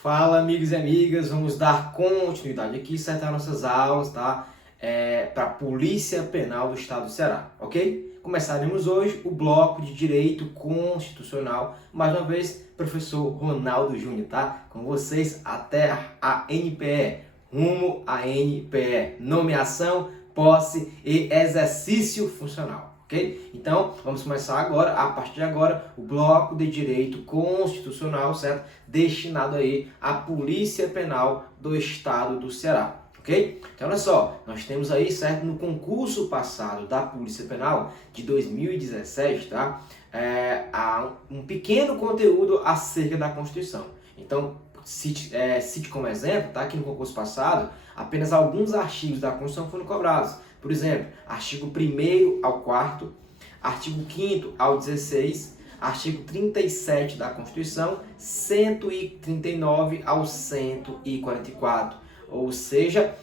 Fala, amigos e amigas, vamos dar continuidade aqui, certo, às nossas aulas, tá? Para a Polícia Penal do Estado do Ceará, ok? Começaremos hoje o bloco de Direito Constitucional, mais uma vez, professor Ronaldo Júnior, tá? Com vocês até a NPE, rumo à NPE, nomeação, posse e exercício funcional. Ok? Então, vamos começar agora, a partir de agora, o bloco de direito constitucional, certo? Destinado aí à Polícia Penal do Estado do Ceará, ok? Então, olha só, nós temos aí, certo, no concurso passado da Polícia Penal de 2017, tá? Há um pequeno conteúdo acerca da Constituição. Então, cite como exemplo, tá? Que no concurso passado, apenas alguns artigos da Constituição foram cobrados. Por exemplo, artigo 1º ao 4º, artigo 5º ao 16º, artigo 37 da Constituição, 139 ao 144. Ou seja,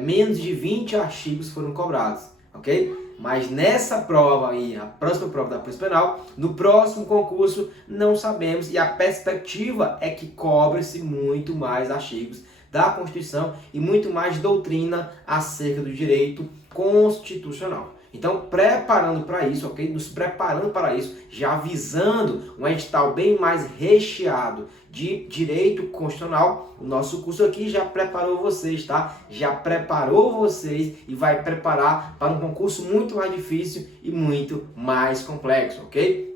menos de 20 artigos foram cobrados, ok? Mas nessa prova aí, a próxima prova da Polícia Penal, no próximo concurso, não sabemos, e a perspectiva é que cobre-se muito mais artigos da Constituição e muito mais doutrina acerca do direito constitucional. Então, preparando para isso, ok? Nos preparando para isso, já visando um edital bem mais recheado de direito constitucional, o nosso curso aqui já preparou vocês, tá? Já preparou vocês e vai preparar para um concurso muito mais difícil e muito mais complexo, ok?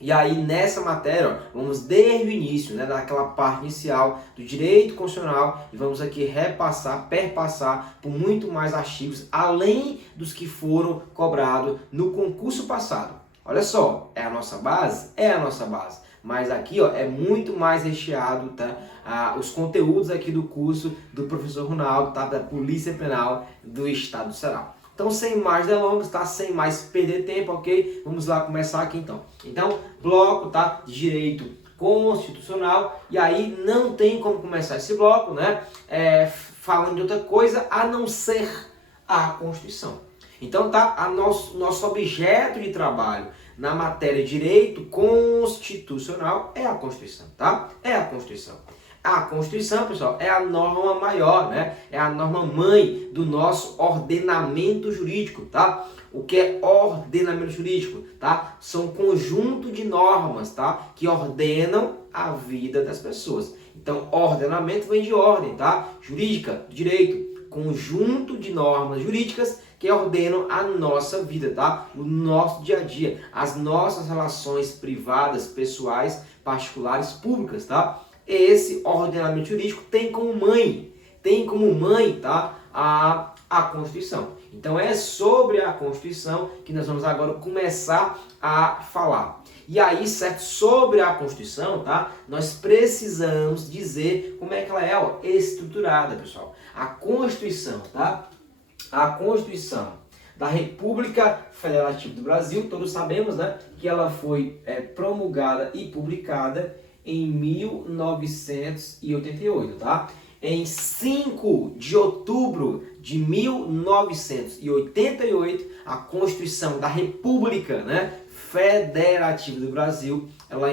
E aí, nessa matéria, ó, vamos desde o início, né, daquela parte inicial do direito constitucional e vamos aqui perpassar por muito mais artigos, além dos que foram cobrados no concurso passado. Olha só, é a nossa base? É a nossa base. Mas aqui, ó, é muito mais recheado, tá? Os conteúdos aqui do curso do professor Ronaldo, tá? Da Polícia Penal do Estado do Ceará. Então, sem mais delongas, tá? Sem mais perder tempo, ok? Vamos lá começar aqui então. Então, bloco, tá? De direito constitucional. E aí não tem como começar esse bloco, né? Falando de outra coisa a não ser a Constituição. Então, tá? Nosso objeto de trabalho na matéria de direito constitucional é a Constituição, tá? É a Constituição. A Constituição, pessoal, é a norma maior, né? É a norma mãe do nosso ordenamento jurídico, tá? O que é ordenamento jurídico, tá? São um conjunto de normas, tá? Que ordenam a vida das pessoas. Então, ordenamento vem de ordem, tá? Jurídica, direito, conjunto de normas jurídicas que ordenam a nossa vida, tá? O nosso dia a dia, as nossas relações privadas, pessoais, particulares, públicas, tá? Esse ordenamento jurídico tem como mãe, tá? A Constituição. Então é sobre a Constituição que nós vamos agora começar a falar. E aí, certo, sobre a Constituição, tá? Nós precisamos dizer como é que ela é, ó, estruturada, pessoal. A Constituição, tá? A Constituição da República Federativa do Brasil, todos sabemos, né, que ela foi promulgada e publicada em 1988, tá? Em 5 de outubro de 1988, a Constituição da República, né, Federativa do Brasil, ela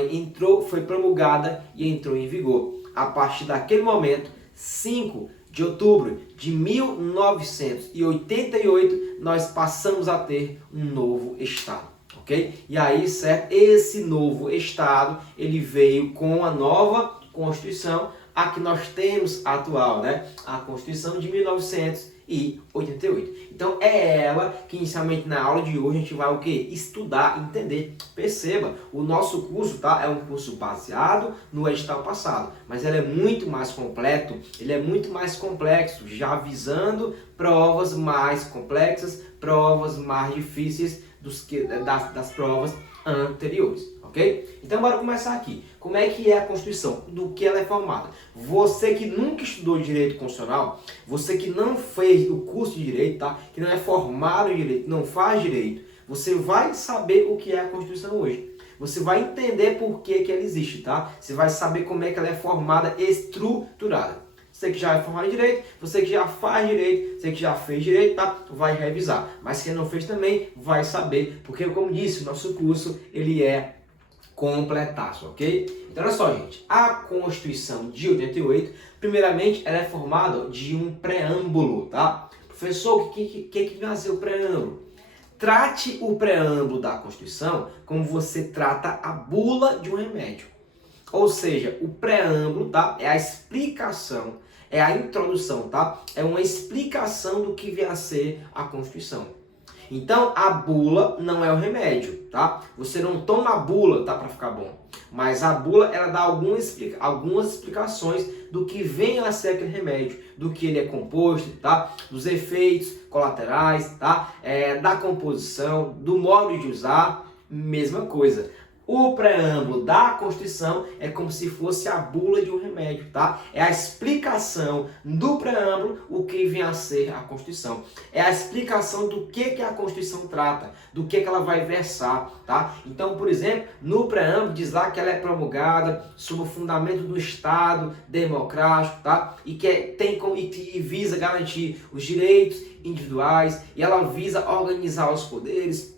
foi promulgada e entrou em vigor. A partir daquele momento, 5 de outubro de 1988, nós passamos a ter um novo Estado. Okay? E aí, certo? Esse novo Estado, ele veio com a nova Constituição, a que nós temos atual, né? A Constituição de 1988. Então, é ela que inicialmente na aula de hoje a gente vai o quê? Estudar, entender. Perceba, o nosso curso, tá? É um curso baseado no edital passado, mas ele é muito mais completo, ele é muito mais complexo, já visando provas mais complexas, provas mais difíceis das provas anteriores, ok? Então, bora começar aqui. Como é que é a Constituição? Do que ela é formada? Você que nunca estudou direito constitucional, você que não fez o curso de direito, tá? Que não é formado em direito, não faz direito, você vai saber o que é a Constituição hoje. Você vai entender por que ela existe, tá? Você vai saber como é que ela é formada, estruturada. Você que já é formado em direito, você que já faz direito, você que já fez direito, tá? Vai revisar. Mas quem não fez também vai saber, porque como disse, o nosso curso ele é completasse, ok? Então olha só, gente, a Constituição de 88, primeiramente, ela é formada de um preâmbulo, tá? Professor, o que vem a ser o preâmbulo? Trate o preâmbulo da Constituição como você trata a bula de um remédio. Ou seja, o preâmbulo, tá? É a explicação, é a introdução, tá? É uma explicação do que vem a ser a Constituição. Então, a bula não é o remédio, tá? Você não toma a bula, tá, para ficar bom. Mas a bula, ela dá algumas explicações do que vem a ser aquele remédio, do que ele é composto, tá? Dos efeitos colaterais, tá? Da composição, do modo de usar, mesma coisa. O preâmbulo da Constituição é como se fosse a bula de um remédio, tá? É a explicação do preâmbulo, o que vem a ser a Constituição. É a explicação do que a Constituição trata, do que ela vai versar, tá? Então, por exemplo, no preâmbulo diz lá que ela é promulgada sob o fundamento do Estado democrático, tá? E que visa garantir os direitos individuais, e ela visa organizar os poderes.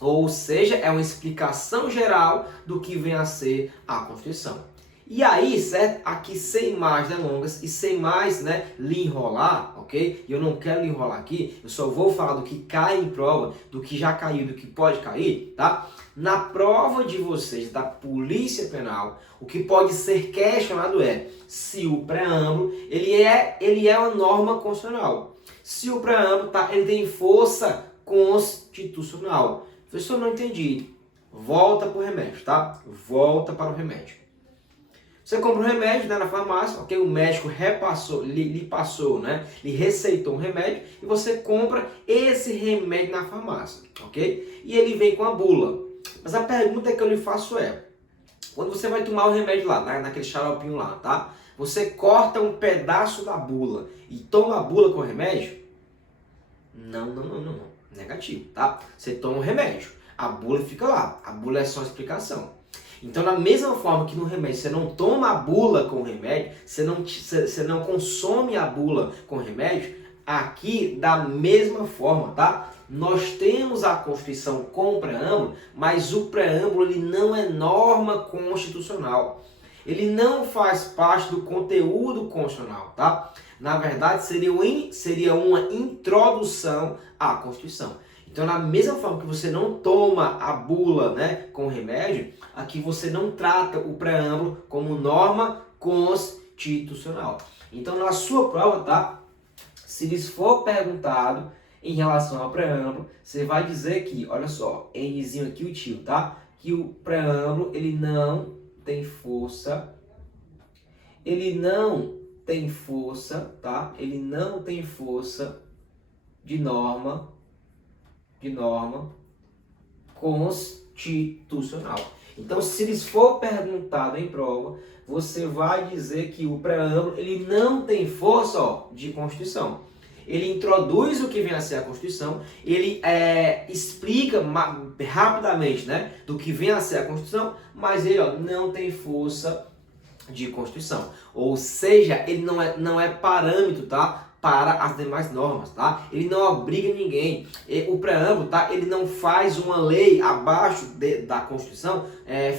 Ou seja, é uma explicação geral do que vem a ser a Constituição. E aí, certo? Aqui sem mais delongas e sem mais, né, lhe enrolar, ok? E eu não quero lhe enrolar aqui, eu só vou falar do que cai em prova, do que já caiu, do que pode cair, tá? Na prova de vocês da Polícia Penal, o que pode ser questionado é se o preâmbulo, ele é uma norma constitucional. Se o preâmbulo, tá, ele tem força constitucional. Professor, não entendi. Volta para o remédio, tá? Volta para o remédio. Você compra um remédio, né, na farmácia, ok? O médico lhe passou, né? Lhe receitou um remédio e você compra esse remédio na farmácia, ok? E ele vem com a bula. Mas a pergunta que eu lhe faço é, quando você vai tomar o remédio lá, naquele xaropinho lá, tá? Você corta um pedaço da bula e toma a bula com o remédio? Não. Negativo, tá? Você toma um remédio, a bula fica lá, a bula é só uma explicação. Então, da mesma forma que no remédio você não toma a bula com o remédio, você não consome a bula com o remédio, aqui da mesma forma, tá? Nós temos a Constituição com o preâmbulo, mas o preâmbulo ele não é norma constitucional. Ele não faz parte do conteúdo constitucional, tá? Na verdade, seria uma introdução à Constituição. Então, da mesma forma que você não toma a bula, né, com remédio, aqui você não trata o preâmbulo como norma constitucional. Então, na sua prova, tá? Se lhes for perguntado em relação ao preâmbulo, você vai dizer que, olha só, Nzinho aqui o tio, tá? Que o preâmbulo, ele não tem força, tá? Ele não tem força de norma constitucional. Então, se lhes for perguntado em prova, você vai dizer que o preâmbulo ele não tem força, ó, de Constituição. Ele introduz o que vem a ser a Constituição, ele explica rapidamente, né, do que vem a ser a Constituição, mas ele, ó, não tem força de Constituição. Ou seja, ele não é parâmetro, tá, para as demais normas, tá? Ele não obriga ninguém. O preâmbulo, tá, ele não faz uma lei abaixo da Constituição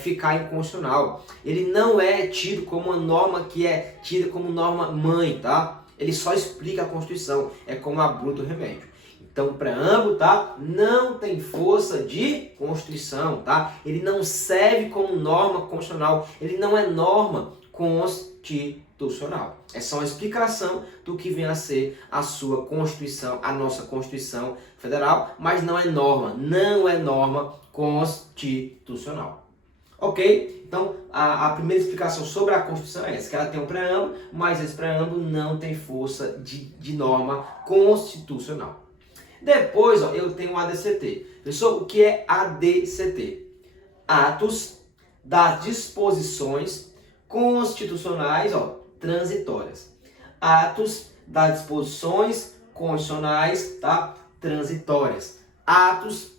ficar inconstitucional. Ele não é tido como uma norma que é tida como norma mãe, tá? Ele só explica a Constituição, é como a bula do remédio. Então, o preâmbulo, tá, não tem força de Constituição, tá? Ele não serve como norma constitucional, ele não é norma constitucional. É só uma explicação do que vem a ser a sua Constituição, a nossa Constituição Federal, mas não é norma constitucional. Ok? Então, a primeira explicação sobre a Constituição é essa, que ela tem um preâmbulo, mas esse preâmbulo não tem força de norma constitucional. Depois, ó, eu tenho o ADCT. Pessoal, o que é ADCT? Atos das disposições constitucionais, ó, transitórias. Atos das disposições constitucionais, tá, transitórias. Atos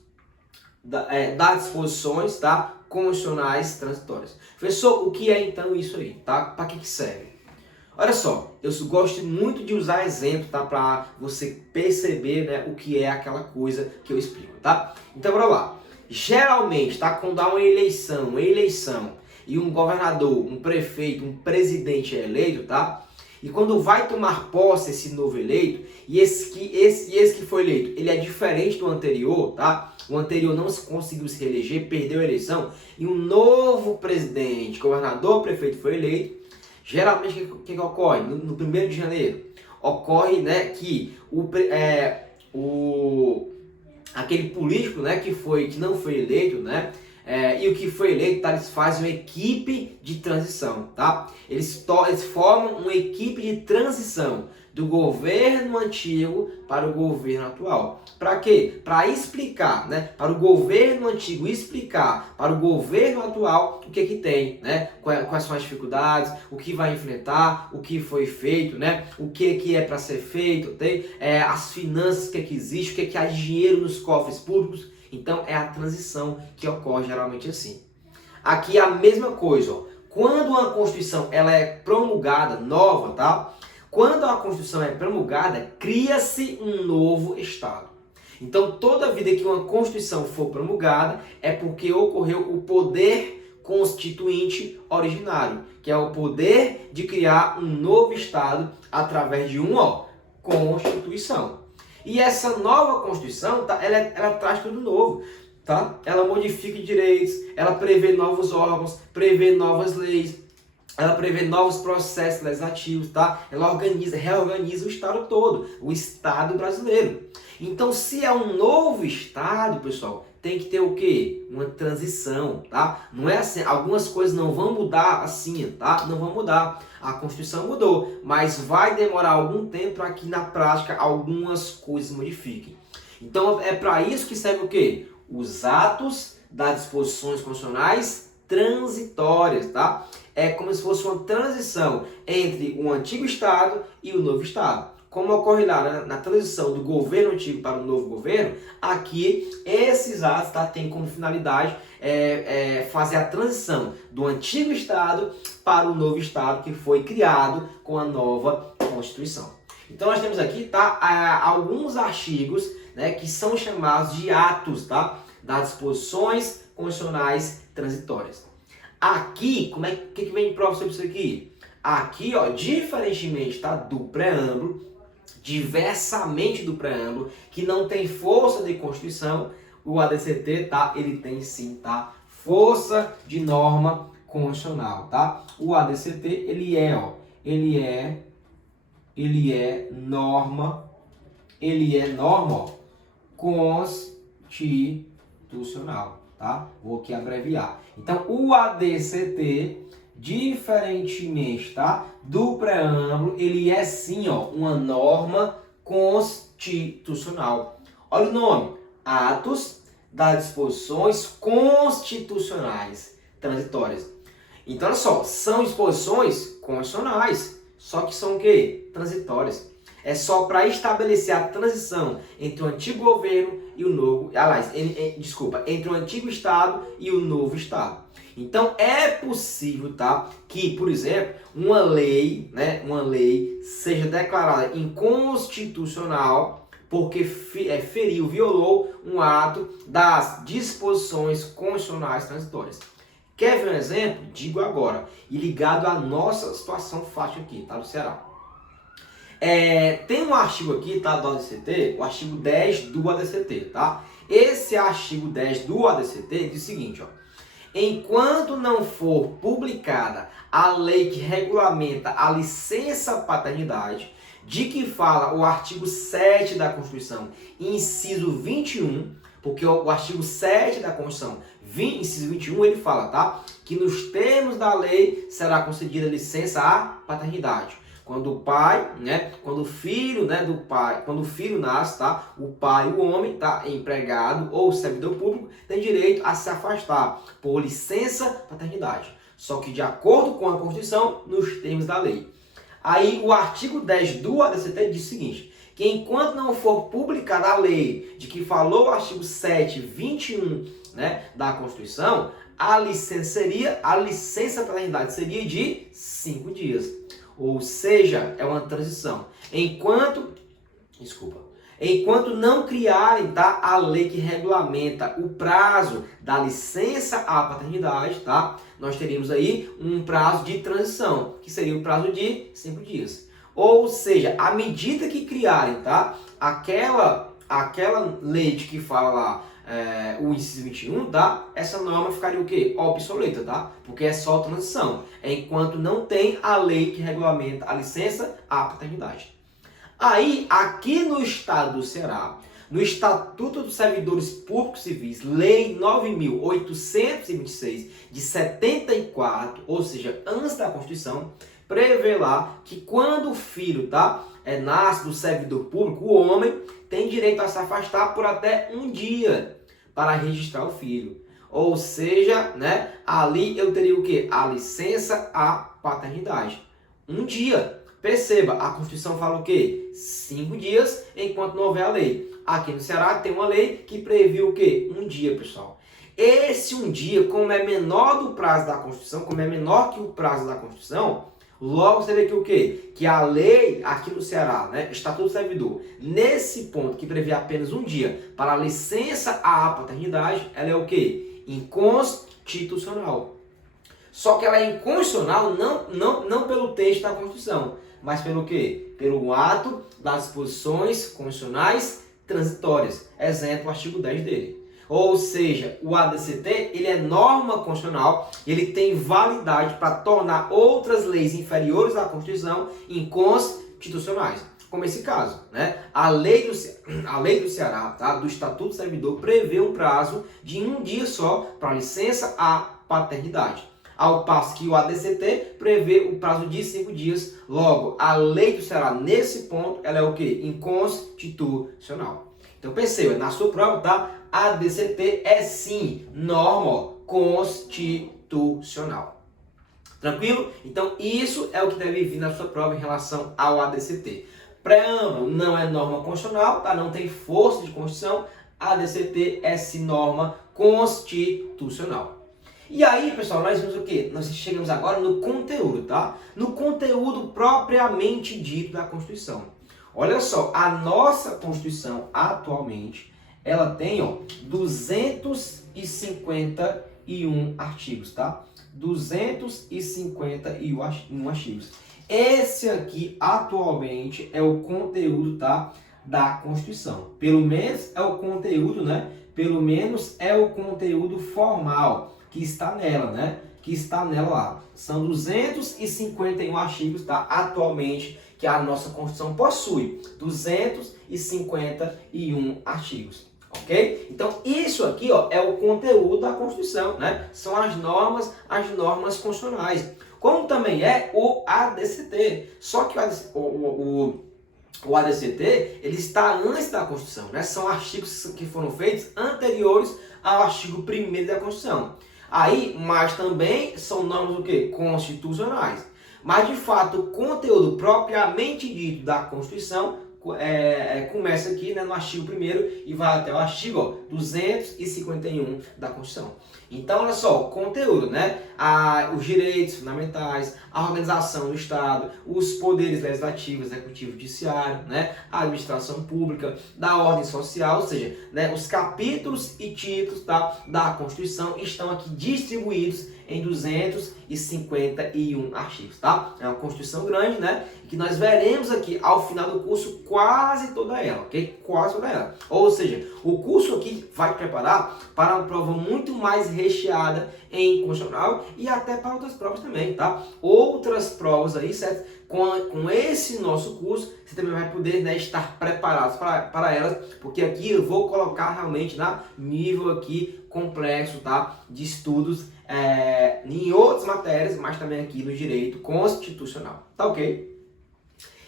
das disposições, tá, constitucionais transitórias. Professor, o que é então isso aí, tá? Para que serve? Olha só, eu gosto muito de usar exemplo, tá, para você perceber, né, o que é aquela coisa que eu explico, tá? Então, bora lá. geralmente, tá? Quando há uma eleição e um governador, um prefeito, um presidente é eleito, tá? E quando vai tomar posse esse novo eleito, e esse que foi eleito, ele é diferente do anterior, tá? O anterior não conseguiu se reeleger, perdeu a eleição, e um novo presidente, governador, prefeito foi eleito. Geralmente, o que ocorre? No 1º de janeiro, ocorre, né, que aquele político, né, que não foi eleito, né, e o que foi eleito, tá, eles fazem uma equipe de transição, tá? Eles formam uma equipe de transição do governo antigo para o governo atual. Para quê? Para explicar, né? Para o governo antigo explicar para o governo atual o que tem, né? Quais são as dificuldades, o que vai enfrentar, o que foi feito, né? O que é para ser feito, tem as finanças que existe, o que há de dinheiro nos cofres públicos. Então é a transição que ocorre geralmente assim. Aqui é a mesma coisa, ó. Quando uma Constituição ela é promulgada, nova, tá? Quando a Constituição é promulgada, cria-se um novo Estado. Então, toda vida que uma Constituição for promulgada é porque ocorreu o poder constituinte originário, que é o poder de criar um novo Estado através de uma Constituição. E essa nova Constituição, tá, ela traz tudo novo. Tá? Ela modifica direitos, ela prevê novos órgãos, prevê novas leis, ela prevê novos processos legislativos, tá? Ela reorganiza o Estado todo, o Estado brasileiro. Então, se é um novo Estado, pessoal, tem que ter o quê? Uma transição, tá? Não é assim, algumas coisas não vão mudar assim, tá? Não vão mudar. A Constituição mudou, mas vai demorar algum tempo para que na prática algumas coisas modifiquem. Então, é para isso que serve o quê? Os atos das disposições constitucionais transitórias, tá? É como se fosse uma transição entre o antigo Estado e o novo Estado. Como ocorre lá na transição do governo antigo para o novo governo, aqui esses atos, tá, têm como finalidade fazer a transição do antigo Estado para o novo Estado que foi criado com a nova Constituição. Então nós temos aqui, tá, alguns artigos, né, que são chamados de atos, tá, das disposições constitucionais transitórias. Aqui, que vem de prova sobre isso aqui? Aqui, ó, diferentemente, tá, do preâmbulo, diversamente do preâmbulo, que não tem força de Constituição, o ADCT, tá, ele tem sim, tá, força de norma constitucional, tá? O ADCT, ele é norma, ó, constitucional, tá? Vou aqui abreviar. Então, o ADCT, diferentemente, tá, do preâmbulo, ele é sim, ó, uma norma constitucional. Olha o nome: Atos das Disposições Constitucionais Transitórias. Então, olha só, são disposições constitucionais, só que são o quê? Transitórias. É só para estabelecer a transição entre o antigo governo e o novo, entre o antigo Estado e o novo Estado. Então é possível, tá, que, por exemplo, uma lei seja declarada inconstitucional porque violou um ato das disposições constitucionais transitórias. Quer ver um exemplo? Digo agora, e ligado à nossa situação fática aqui, tá, do Ceará. Tem um artigo aqui, tá, do ADCT, o artigo 10 do ADCT, tá? Esse artigo 10 do ADCT diz o seguinte, ó: enquanto não for publicada a lei que regulamenta a licença paternidade, de que fala o artigo 7 da Constituição, inciso 21, porque o artigo 7 da Constituição, inciso 21, ele fala, tá, que nos termos da lei será concedida licença à paternidade. Quando o pai, né, quando o filho, né, do pai, quando o filho nasce, tá, o pai, o homem, tá, empregado ou servidor público, tem direito a se afastar por licença paternidade. Só que de acordo com a Constituição, nos termos da lei. Aí o artigo 10 do ADCT diz o seguinte: que enquanto não for publicada a lei de que falou o artigo 7, 21, né, da Constituição, a licença paternidade seria de 5 dias. Ou seja, é uma transição. Enquanto Enquanto não criarem, tá, a lei que regulamenta o prazo da licença à paternidade, tá, nós teríamos aí um prazo de transição, que seria o prazo de 5 dias. Ou seja, à medida que criarem, tá, aquela lei que fala lá, o inciso 21, tá? Essa norma ficaria o quê? Obsoleta, tá? Porque é só transição, enquanto não tem a lei que regulamenta a licença à paternidade. Aí, aqui no estado do Ceará, no Estatuto dos Servidores Públicos Civis, Lei 9.826 de 74, ou seja, antes da Constituição, prevê lá que quando o filho, tá, nasce do servidor público, o homem tem direito a se afastar por até um dia para registrar o filho. Ou seja, né, ali eu teria o quê? A licença à paternidade. Um dia. Perceba, a Constituição fala o quê? 5 dias, enquanto não houver a lei. Aqui no Ceará tem uma lei que previu o quê? Um dia, pessoal. Esse um dia, como é menor do prazo da Constituição, como é menor que o prazo da Constituição, logo você vê que o quê? Que a lei aqui no Ceará, né, Estatuto do Servidor, nesse ponto que prevê apenas um dia para a licença à paternidade, ela é o quê? Inconstitucional. Só que ela é inconstitucional não pelo texto da Constituição, mas pelo quê? Pelo ato das disposições constitucionais transitórias. Exemplo, o artigo 10 dele. Ou seja, o ADCT ele é norma constitucional e ele tem validade para tornar outras leis inferiores à Constituição inconstitucionais. Como esse caso, né? A lei do Ceará, tá? Do Estatuto do Servidor, prevê um prazo de um dia só para licença à paternidade. Ao passo que o ADCT prevê o prazo de 5 dias. Logo, a lei do Ceará, nesse ponto, ela é o quê? Inconstitucional. Então, perceba, na sua prova, tá? ADCT é sim norma constitucional. Tranquilo? Então, isso é o que deve vir na sua prova em relação ao ADCT. Preâmbulo não é norma constitucional, tá? Não tem força de Constituição. ADCT é sim norma constitucional. E aí, pessoal, nós vimos o quê? Nós chegamos agora no conteúdo, tá? No conteúdo propriamente dito da Constituição. Olha só, a nossa Constituição atualmente, ela tem, ó, 251 artigos, tá? 251 artigos. Esse aqui, atualmente, é o conteúdo, tá, da Constituição. Pelo menos é o conteúdo, né? Pelo menos é o conteúdo formal que está nela, né? Que está nela lá. São 251 artigos, tá? Atualmente, que a nossa Constituição possui. 251 artigos, ok? Então, isso aqui, ó, é o conteúdo da Constituição, né? São as normas constitucionais. Como também é o ADCT. Só que o ADCT, ele está antes da Constituição, né? São artigos que foram feitos anteriores ao artigo 1º da Constituição. Aí, mas também são normas o quê? Constitucionais. Mas, de fato, o conteúdo propriamente dito da Constituição começa aqui, né, no artigo 1º e vai até o artigo, ó, 251 da Constituição. Então, olha só, o conteúdo, né? Os direitos fundamentais, a organização do Estado, os poderes legislativo, executivo, judiciário, né? A administração pública, da ordem social, ou seja, né, os capítulos e títulos, tá, da Constituição estão aqui distribuídos em 251 artigos, tá? É uma Constituição grande, né? Que nós veremos aqui ao final do curso quase toda ela, ok? Quase toda ela. Ou seja, o curso aqui vai te preparar para uma prova muito mais recheada em constitucional e até para outras provas também, tá? Outras provas aí, certo? Com esse nosso curso, você também vai poder, né, estar preparado para elas, porque aqui eu vou colocar realmente na nível aqui complexo, tá? De estudos em outras matérias, mas também aqui no direito constitucional, tá ok?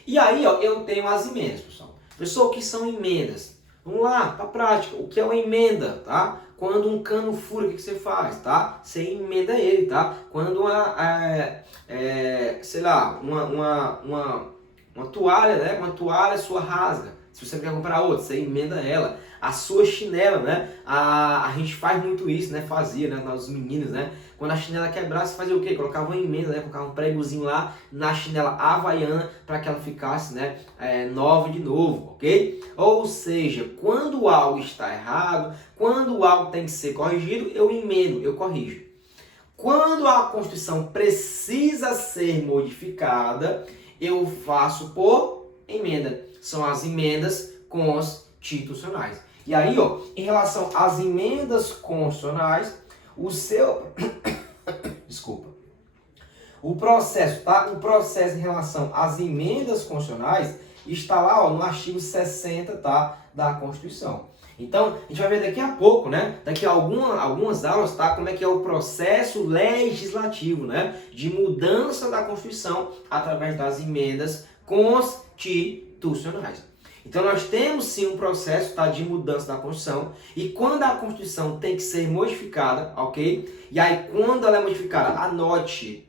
E aí, ó, eu tenho as emendas, pessoal. Pessoal, o que são emendas? Vamos lá, para a prática. O que é uma emenda, tá? Quando um cano fura, o que você faz, tá? Você emenda ele, tá? Quando sei lá, uma toalha, né? Uma toalha sua rasga. Se você quer comprar outra, você emenda ela. A sua chinela, né? A gente faz muito isso, né? Fazia, né? Os meninos, né? Quando a chinela quebrasse, fazia o quê? Colocava uma emenda, né? Colocava um pregozinho lá na chinela havaiana para que ela ficasse, né, nova de novo, ok? Ou seja, quando algo está errado, quando algo tem que ser corrigido, eu emendo, eu corrijo. Quando a Constituição precisa ser modificada, eu faço por emenda. São as emendas constitucionais. E aí, ó, em relação às emendas constitucionais, desculpa. O processo, tá? O processo em relação às emendas constitucionais está lá, ó, no artigo 60, tá, da Constituição. Então, a gente vai ver daqui a pouco, né? Daqui a algumas aulas, tá? Como é que é o processo legislativo, né? De mudança da Constituição através das emendas constitucionais. Então, nós temos sim um processo, tá, de mudança da Constituição. E quando a Constituição tem que ser modificada, ok? E aí, quando ela é modificada, anote,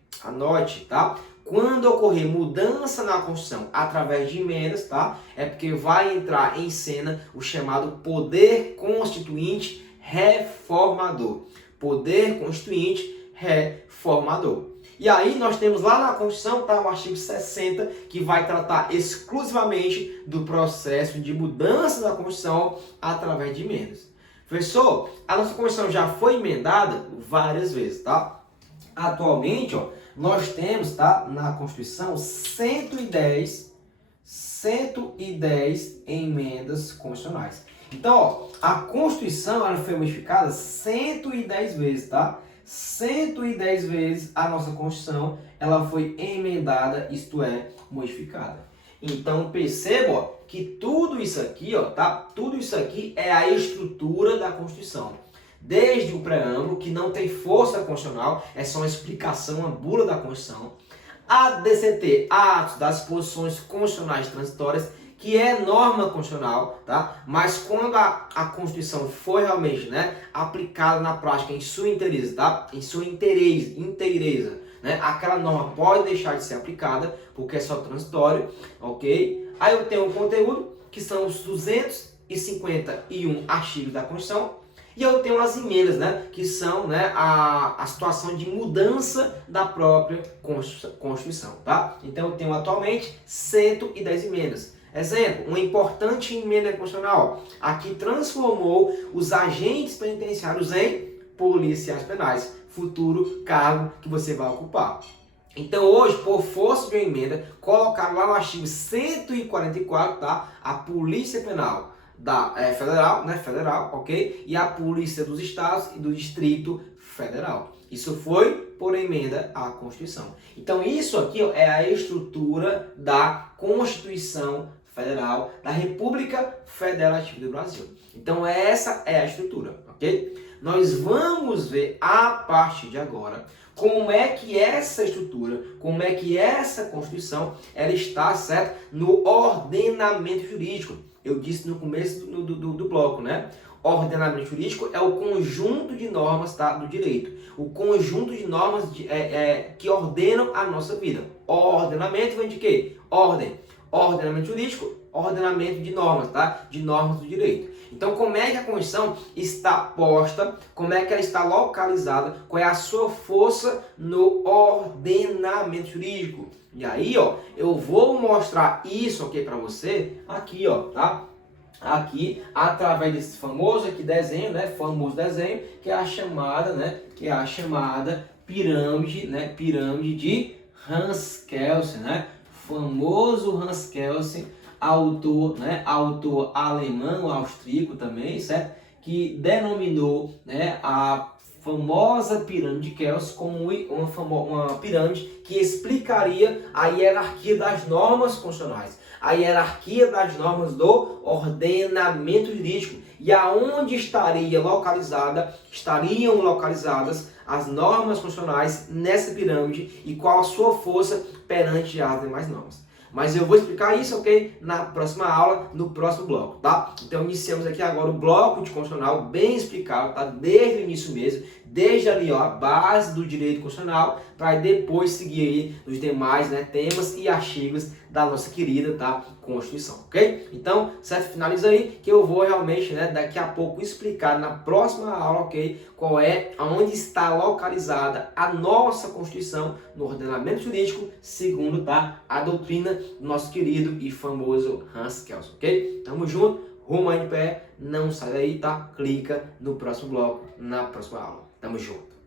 tá? Quando ocorrer mudança na Constituição através de emendas, tá? É porque vai entrar em cena o chamado Poder Constituinte Reformador. Poder Constituinte Reformador. E aí nós temos lá na Constituição, tá, o artigo 60, que vai tratar exclusivamente do processo de mudança da Constituição através de emendas. Professor, a nossa Constituição já foi emendada várias vezes, tá? Atualmente, ó, nós temos, tá, na Constituição 110 emendas constitucionais. Então, ó, a Constituição ela foi modificada 110 vezes, tá? 110 vezes a nossa Constituição ela foi emendada, isto é, modificada. Então, perceba, ó, que tudo isso aqui, ó, tá? Tudo isso aqui é a estrutura da Constituição. Desde o preâmbulo, que não tem força constitucional, é só uma explicação, uma bula da Constituição. A DCT, atos das disposições constitucionais transitórias, que é norma constitucional, tá? Mas quando a Constituição foi realmente, né, aplicada na prática em sua inteireza, tá? Em sua inteireza, né? Aquela norma pode deixar de ser aplicada, porque é só transitório, ok? Aí eu tenho o conteúdo, que são os 251 artigos da Constituição. E eu tenho as emendas, né, que são, né, a situação de mudança da própria Constituição, tá? Então eu tenho atualmente 110 emendas. Exemplo, uma importante emenda constitucional, a que transformou os agentes penitenciários em policiais penais, futuro cargo que você vai ocupar. Então hoje, por força de uma emenda, colocaram lá no artigo 144, tá, a Polícia Penal federal, né, federal, ok? E a polícia dos estados e do Distrito Federal. Isso foi por emenda à Constituição. Então isso aqui, ó, é a estrutura da Constituição Federal da República Federativa do Brasil. Então essa é a estrutura, ok? Nós vamos ver a partir de agora como é que essa estrutura, como é que essa Constituição, ela está, certo, no ordenamento jurídico. Eu disse no começo do bloco, né? Ordenamento jurídico é o conjunto de normas, tá, do direito. O conjunto de normas que ordenam a nossa vida. Ordenamento vem de quê? Ordem. Ordenamento jurídico, ordenamento de normas, tá? De normas do direito. Então, como é que a Constituição está posta? Como é que ela está localizada? Qual é a sua força no ordenamento jurídico? E aí, ó, eu vou mostrar isso aqui para você, aqui, ó, tá? Aqui, através desse famoso aqui desenho, né? Famoso desenho, que é a chamada, né? Que é a chamada pirâmide, né? Pirâmide de Hans Kelsen, né? Famoso Hans Kelsen, autor, né? Autor alemão, austríaco também, certo? Que denominou, né, a famosa pirâmide de Kelsen como uma pirâmide que explicaria a hierarquia das normas constitucionais, a hierarquia das normas do ordenamento jurídico e aonde estariam localizadas as normas constitucionais nessa pirâmide e qual a sua força perante as demais normas. Mas eu vou explicar isso, ok? Na próxima aula, no próximo bloco, tá? Então iniciamos aqui agora o bloco de constitucional bem explicado, tá? Desde o início mesmo, desde ali, ó, a base do direito constitucional, para depois seguir aí os demais, né, temas e artigos da nossa querida, tá, Constituição, ok? Então, certo? Finaliza aí que eu vou realmente, né, daqui a pouco explicar na próxima aula, ok? Qual é, onde está localizada a nossa Constituição no ordenamento jurídico, segundo, tá, a doutrina do nosso querido e famoso Hans Kelsen, ok? Tamo junto, rumo aí de pé, não sai daí, tá? Clica no próximo bloco, na próxima aula. Tamo junto.